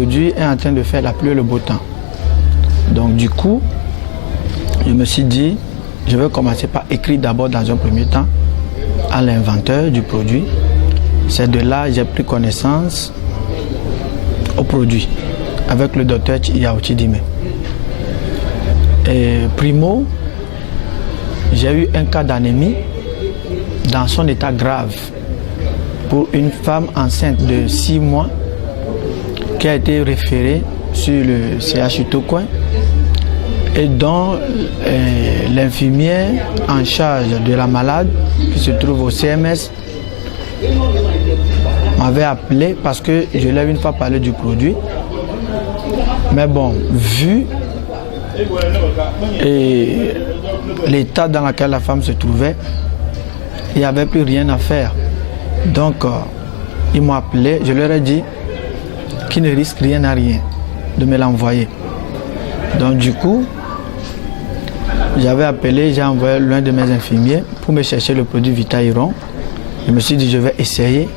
produit est en train de faire la pluie et le beau temps. Donc du coup, je me suis dit, je vais commencer par écrire d'abord dans un premier temps à l'inventeur du produit. C'est de là que j'ai pris connaissance au produit avec le docteur Yaouchi Dime. Et primo, j'ai eu un cas d'anémie dans son état grave pour une femme enceinte de 6 mois qui a été référée sur le CHU Tokoin et dont l'infirmière en charge de la malade qui se trouve au CMS m'avait appelé parce que je lui avais une fois parlé du produit. Mais bon, vu l'état dans lequel la femme se trouvait, il n'y avait plus rien à faire. Donc, ils m'ont appelé, je leur ai dit qu'ils ne risquent rien à rien de me l'envoyer. Donc, du coup, j'avais appelé, j'ai envoyé l'un de mes infirmiers pour me chercher le produit Vitairon. Je me suis dit, je vais essayer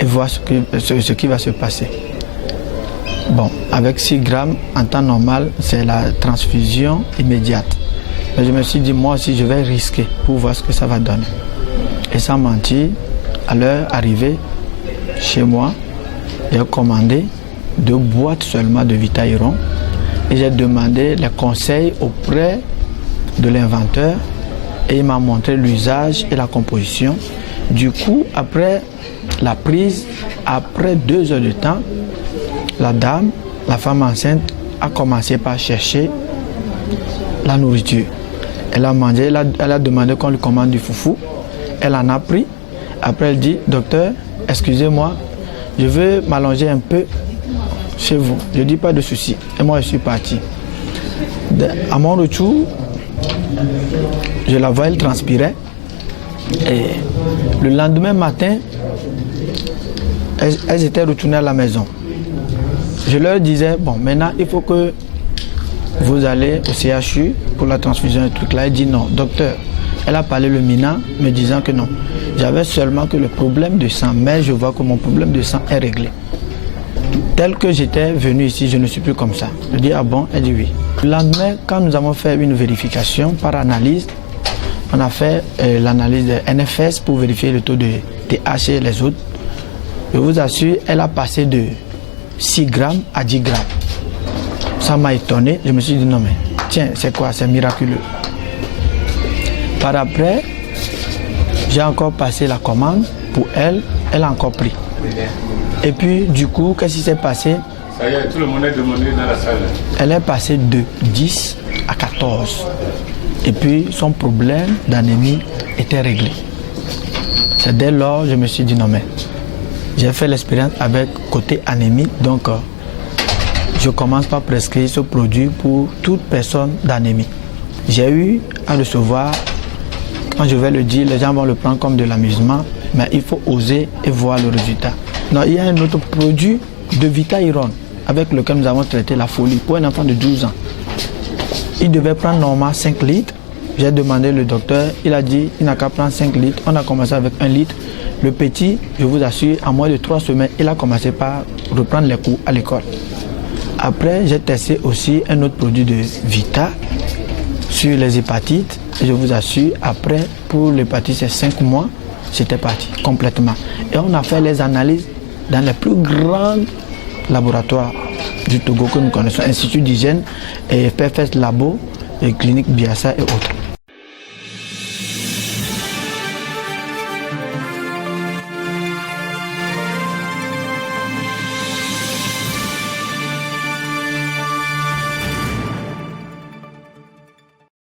et voir ce qui va se passer. Bon, avec 6 grammes, en temps normal, c'est la transfusion immédiate. Mais je me suis dit, moi aussi, je vais risquer pour voir ce que ça va donner. Et sans mentir, à l'heure arrivée, chez moi, j'ai commandé 2 boîtes seulement de Vitairon et j'ai demandé les conseils auprès de l'inventeur et il m'a montré l'usage et la composition. Du coup, après la prise, après 2 heures de temps, la dame, la femme enceinte, a commencé par chercher la nourriture. Elle a mangé, elle a demandé qu'on lui commande du foufou. Elle en a pris. Après, elle dit, docteur, excusez-moi, je veux m'allonger un peu chez vous. Je dis pas de souci. Et moi, je suis parti. À mon retour, je la voyais, elle transpirait. Et le lendemain matin, elles étaient retournées à la maison. Je leur disais, bon, maintenant, il faut que vous allez au CHU pour la transfusion et tout là. Elle dit non, docteur. Elle a parlé le Mina, me disant que non. J'avais seulement que le problème de sang, mais je vois que mon problème de sang est réglé. Tel que j'étais venu ici, je ne suis plus comme ça. Je dis, ah bon? Elle dit oui. Le lendemain, quand nous avons fait une vérification par analyse, on a fait l'analyse de NFS pour vérifier le taux de TH et les autres. Je vous assure, elle a passé de 6 grammes à 10 grammes. Ça m'a étonné. Je me suis dit, non mais, tiens, c'est quoi? C'est miraculeux. Par après, j'ai encore passé la commande pour elle. Elle a encore pris. Et puis, du coup, qu'est-ce qui s'est passé? Ça y est, tout le monde est demandé dans la salle. Elle est passée de 10 à 14. Et puis, son problème d'anémie était réglé. C'est dès lors que je me suis dit, non mais, j'ai fait l'expérience avec côté anémie, donc je commence par prescrire ce produit pour toute personne d'anémie. J'ai eu à recevoir, quand je vais le dire, les gens vont le prendre comme de l'amusement, mais il faut oser et voir le résultat. Non, il y a un autre produit de Vitairon avec lequel nous avons traité la folie pour un enfant de 12 ans. Il devait prendre normalement 5 litres. J'ai demandé le docteur, il a dit il n'a qu'à prendre 5 litres. On a commencé avec 1 litre. Le petit, je vous assure, en moins de 3 semaines, il a commencé par reprendre les cours à l'école. Après, j'ai testé aussi un autre produit de Vita sur les hépatites. Et je vous assure, après, pour l'hépatite, c'est 5 mois, c'était parti complètement. Et on a fait les analyses dans les plus grands laboratoires du Togo que nous connaissons, Institut d'hygiène, et PFS Labo, et Clinique Biassa et autres.